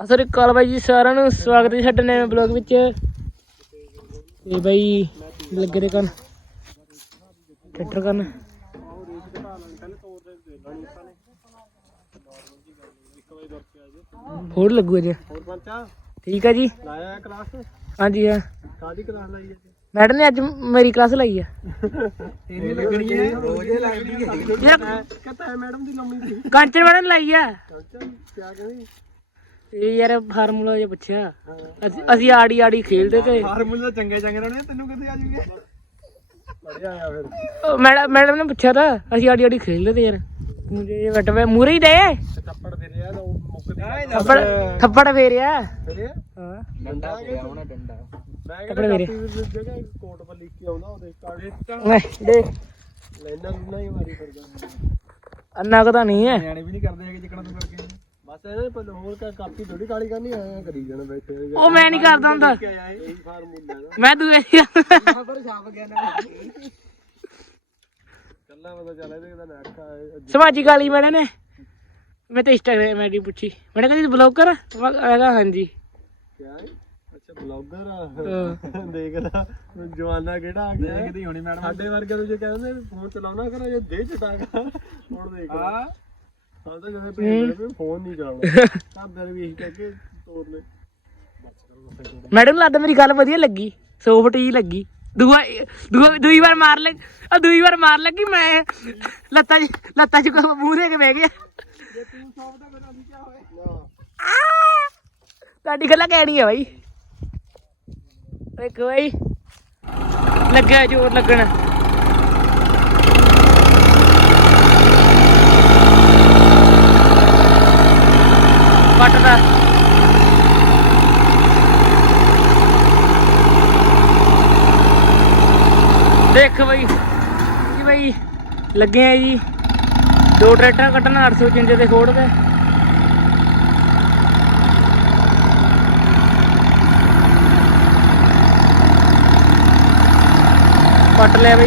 ਅਸਰ ਕਾਲ ਬਾਈ ਜੀ ਸਾਰਿਆਂ ਨੂੰ ਸਵਾਗਤ ਹੈ ਸਾਡੇ ਨਵੇਂ ਬਲੌਗ ਵਿੱਚ। ਤੇ ਬਾਈ ਲੱਗੇ ਦੇ ਕੰਨ ਟਰੈਕਟਰ ਕੰਨ। ਹੋਰ ਲੱਗੂ ਅਜੇ। ਹੋਰ ਪੰਚਾ? ਠੀਕ ਆ ਜੀ। ਲਾਇਆ ਕਲਾਸ ਹਾਂਜੀ ਹਾਂ। ਕਾਦੀ ਕਲਾਸ ਲਾਈ ਹੈ ਮੈਡਮ ਨੇ ਅੱਜ ਮੇਰੀ ਕਲਾਸ ਲਈ ਆ। ਤੇਰੀ ਲੱਗਣੀ ਹੈ। ਰੋਜ਼ ਲੱਗਦੀ ਹੈ ਯਾਰ ਕਹਤਾ ਮੈਡਮ ਦੀ ਲੰਮੀ ਕਾਂਚਨ ਮੈਡਮ ਲਾਈ ਆ। ਚਾਚਾ ਕਿਆ ਕਹਿੰਦੀ ਇਹ ਯਾਰ ਫਾਰਮੂਲਾ ਜਿਹਾ ਪੁੱਛਿਆ। ਅਸੀਂ ਅਸੀਂ ਆੜੀ ਆੜੀ ਖੇਲਦੇ ਤੇ। ਫਾਰਮੂਲਾ ਚੰਗੇ ਚੰਗੇ ਰਹਿਣੇ ਤੈਨੂੰ ਕਿੱਥੇ ਆ ਜੂਗੇ ਬੜਿਆ ਆਇਆ ਫਿਰ ਉਹ ਮੈਡਮ ਮੈਡਮ ਨੇ ਪੁੱਛਿਆ ਤਾਂ ਅਸੀਂ ਆੜੀ ਆੜੀ ਖੇਲਦੇ ਤੇ ਯਾਰ। ਮੁੰਡੇ ਵੱਟ ਵੇ ਮੂਰੇ ਹੀ ਦੇ। ਥੱਪੜ ਦੇ ਰਿਹਾ ਉਹ ਮੁੱਕਦੀ ਥੱਪੜ ਥੱਪੜ ਫੇਰਿਆ ਫਿਰ ਹਾਂ। ਡੰਡਾ ਪਿਆ ਉਹਨੇ ਡੰਡਾ। ਮੈਂ ਥੱਪੜ ਮੇਰੇ। ਕਹਿੰਦਾ ਜਗ੍ਹਾ ਕੋਟ ਪਰ ਲਿਖ ਕੇ ਆਉਂਦਾ ਉਹਦੇ ਕਾਗਜ਼ ਲੈ ਦੇਖ ਲੈਣਾ ਲੂਣਾ ਹੀ ਮਾਰੀ ਫਿਰਦਾ ਅੰਨਾ ਕਦਾ ਨਹੀਂ ਹੈ। ਨਿਆਣੇ ਵੀ ਨਹੀਂ ਕਰਦੇ ਹੈਗੇ ਜਿੱਕਣਾ ਤੂੰ ਕਰਕੇ। ਬਸ ਇਹਨੇ ਪਰ ਹੋਰ ਕਾ ਕਾਪੀ ਥੋੜੀ ਕਾਲੀ ਕਰਨੀ ਆਇਆ ਕਰੀ ਜਾਣਾ ਬੈਠੇ ਉਹ ਮੈਂ ਨਹੀਂ ਕਰਦਾ ਹੁੰਦਾ। ਇਹ ਫਾਰਮੂਲਾ ਨਾ। ਮੈਂ ਦੂਏ ਦੀ ਗੱਲ- ਪਰ ਛਾਪ ਗਿਆ ਨਾ। ਕੱਲਾ ਪਤਾ ਚੱਲ ਇਹਦੇ ਦਾ ਨੱਕਾ ਸਮਾਜਿਕ ਵਾਲੀ ਮੈਡਮ ਨੇ। ਮੈਂ ਤੇ ਇੰਸਟਾਗ੍ਰਾਮ ਆਈਡੀ ਪੁੱਛੀ। ਮੈਨੇ ਕਹਿੰਦੀ ਬਲੌਗਰ ਮੈਂ ਕਹਾਂ ਹਾਂਜੀ। ਕਿਆ ਹੈ ਅੱਛਾ ਬਲੌਗਰ ਹਾਂ। ਦੇਖ ਲੈ ਜਵਾਨਾ ਕਿਹੜਾ ਆ ਗਿਆ। ਦੇਖਦੀ ਹੋਣੀ ਮੈਡਮ ਸਾਡੇ ਵਰਗੇ ਨੂੰ ਜੇ ਕਹਿੰਦੇ ਫੋਨ ਚਲਾਉਣਾ ਕਰ ਜੇ ਦੇ ਚਟਾਗਾ ਹੁਣ ਦੇਖ ਹਾਂ। ਹਾਂ ਤਾਂ ਜਦੋਂ ਭੇਜਦੇ ਫੋਨ ਨਹੀਂ ਘਰਦਿਆਂ ਵੀ ਇਹੀ ਕਹਿ ਕੇ ਮੈਡਮ ਲੱਗਦਾ ਮੇਰੀ ਗੱਲ ਵਧੀਆ ਲੱਗੀ। ਸੋਫਟ ਜੀ ਲੱਗੀ। ਦੂਆ ਦੂਆ ਦੂਈ ਵਾਰ ਮਾਰ ਲੈ ਆ ਦੂਈ ਵਾਰ ਮਾਰ ਲੱਗੀ ਮੈਂ। ਲੱਤਾਂ 'ਚ ਲੱਤਾਂ 'ਚ ਮੂੰਹ ਦੇ ਕੇ ਬਹਿ ਗਿਆ। ਜੇ ਤੂੰ ਸੌਂਪ ਨਹੀਂ ਹੋਏ! ਤੁਹਾਡੀ ਗੱਲਾਂ ਕਹਿਣੀ ਆ ਬਾਈ। ਵੇਖੋ ਬਾਈ ਲੱਗਿਆ ਜੋਰ ਲੱਗਣ। ਪੱਟਦਾ ਦੇਖ ਬਈ ਜੀ ਬਾਈ, ਲੱਗੇ ਆ ਜੀ। ਦੋ ਟਰੈਕਟਰ ਕੱਢਣ 800 ਚਿੰਜੇ ਦੇ ਖੋੜ ਕੇ ਪੱਟ ਲਿਆ ਬਈ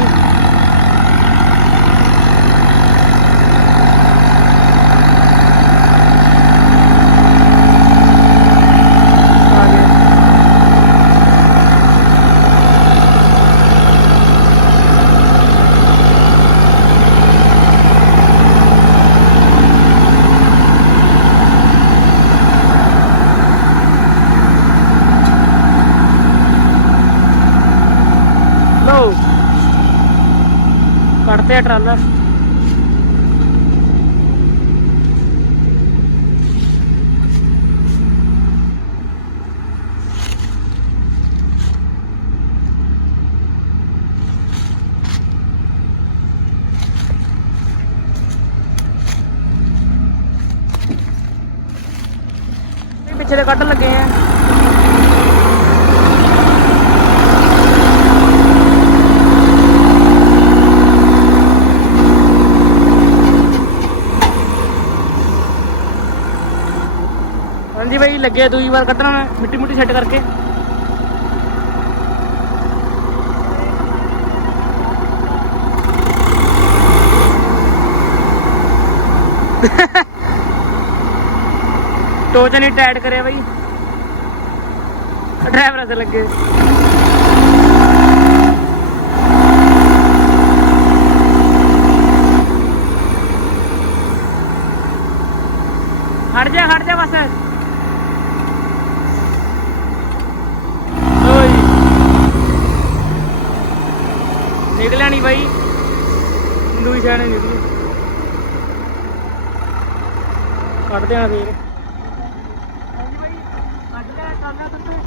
ਆ ਗਿਆ ਲਓ ਕੱਢਦੇ ਆ ਟਰਾਲਾ। ਪਿੱਛੇ ਦੇ ਕੱਢਣ ਲੱਗੇ ਆ। ਹਾਂਜੀ ਭਾਈ ਲੱਗੇ ਦੂਈ ਵਾਰ ਕੱਢਣਾ ਮੈਂ ਮਿੱਟੀ ਮੁੱਟੀ ਸੈੱਟ ਕਰਕੇ ਟੋਚ ਨਹੀਂ ਟਾਈਟ ਕਰਿਆ ਬਾਈ ਡਰਾਈਵਰ ਅਸੇ ਲੱਗੇ ਹਟ ਜਾ ਹਟ ਜਾ ਬਸ ਓਏ ਨਿਕਲਿਆ ਨਹੀਂ ਬਾਈ ਦੂਈ ਸਾਈਡ ਨਹੀਂ ਨਿਕਲੀ ਕੱਢਦੇ ਆ ਫੇਰ ਹਾਂਜੀ ਬਾਈ ਕੱਢ ਲਿਆ ਕਾਨਾ ਤੁੱਤੇ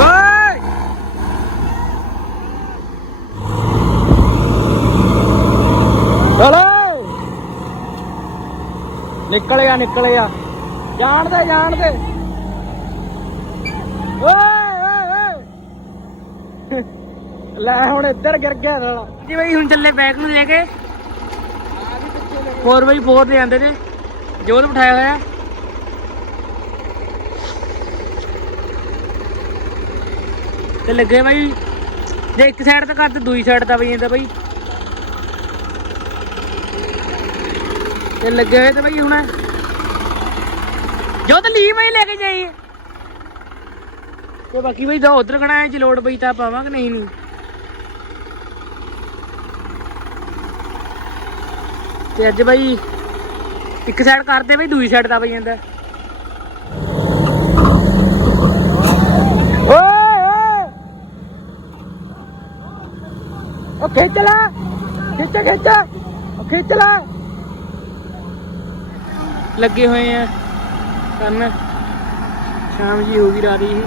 ਓਏ ਚਲੋ ਨਿਕਲਿਆ ਨਿਕਲਿਆ। ਨਿਕਲ ਗਿਆ ਜਾਣ ਦੇ ਜਾਣ ਓਏ ਓਏ। ਲੈ, ਹੁਣ ਇੱਧਰ ਗਿਰ ਗਿਆ ਸਾਲਾ। ਜੀ ਬਈ, ਹੁਣ ਚੱਲੇ ਬੈਗ ਨੂੰ ਲੈ ਕੇ। 4x4 ਦੇ ਆਂਦੇ ਨੇ। ਜੋਤ ਬਿਠਾਇਆ ਹੋਇਆ। ਤੇ ਲੱਗੇ ਬਾਈ, ਜੇ ਇੱਕ ਸਾਈਡ ਤੇ ਕਰ ਤੇ ਦੂਜੀ ਸਾਈਡ ਦਾ ਪਈ ਜਾਂਦਾ ਬਾਈ। ਤੇ ਲੱਗੇ ਹੋਏ ਤੇ ਬਾਈ ਹੁਣ। ਜੋ ਤੇ ਲੀਵ ਹੀ ਲੈ ਕੇ ਜਾਈਏ। ਤੇ ਬਾਕੀ ਬਾਈ ਦਾ ਉਧਰ ਕਣਾ ਚ ਲੋਡ ਪਈ ਤਾਂ ਪਾਵਾਂਗੇ ਨਹੀਂ ਨਹੀਂ ਤੇ ਅੱਜ ਬਾਈ ਇੱਕ ਸਾਈਡ ਕਰਦੇ ਬਾਈ, ਦੂਜੀ ਸਾਈਡ ਦਾ ਪਈ ਜਾਂਦਾ। ਓਏ ਓਏ। ਉਹ ਖਿੱਚ ਲੈ, ਖਿੱਚ ਖਿੱਚ। ਖਿੱਚ ਲੈ। ਲੱਗੇ ਹੋਏ ਆ ਕਰਨ ਸ਼ਾਮ ਜੀ ਹੋ ਗਈ ਰਾਤ ਜੀ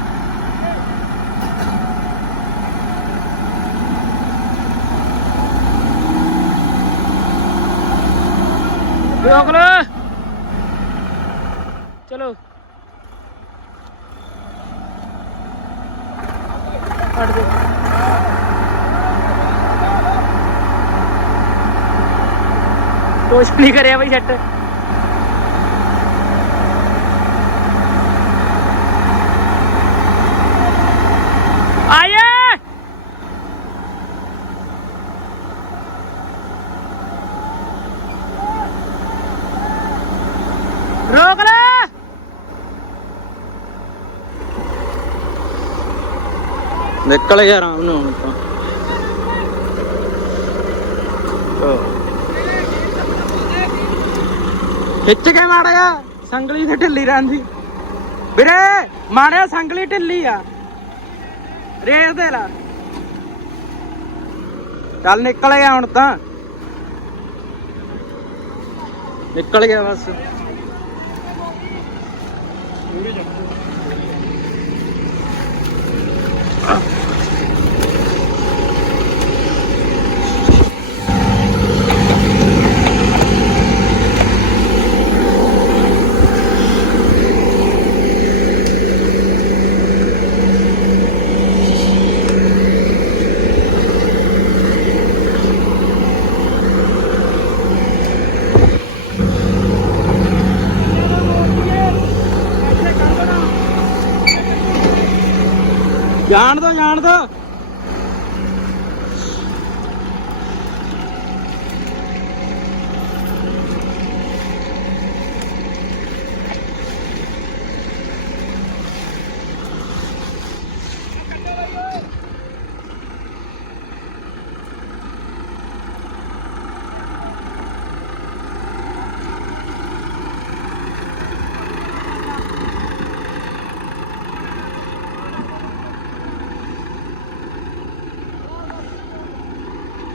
ਰੋਕ ਲੋ ਚਲੋ ਕੱਟ ਦੇ ਕੁਛ ਨਹੀਂ ਕਰਿਆ ਬਈ ਛੱਟ ਨਿਕਲ ਗਿਆ ਆਰਾਮ ਨਾਲ ਹੁਣ ਤਾਂ ਖਿੱਚ ਕੇ ਮਾੜਿਆ ਸੰਗਲੀ ਤੇ ਢਿੱਲੀ ਰਹਿੰਦੀ ਵੀਰੇ ਮਾੜਿਆ ਸੰਗਲੀ ਢਿੱਲੀ ਆ। ਰੇਸ ਦੇ ਲਾ। ਚੱਲ ਨਿਕਲ ਗਿਆ ਹੁਣ ਤਾਂ। ਨਿਕਲ ਗਿਆ ਬਸ। ਜਾਣ ਦੋ ਜਾਣ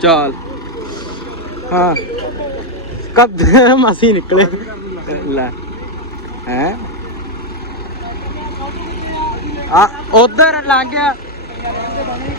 ਚੱਲ ਹਾਂ ਕਦ ਮਾਸੀ ਨਿਕਲੇ ਲੈ ਹੈ ਆ ਉਧਰ ਲੰਘ ਗਿਆ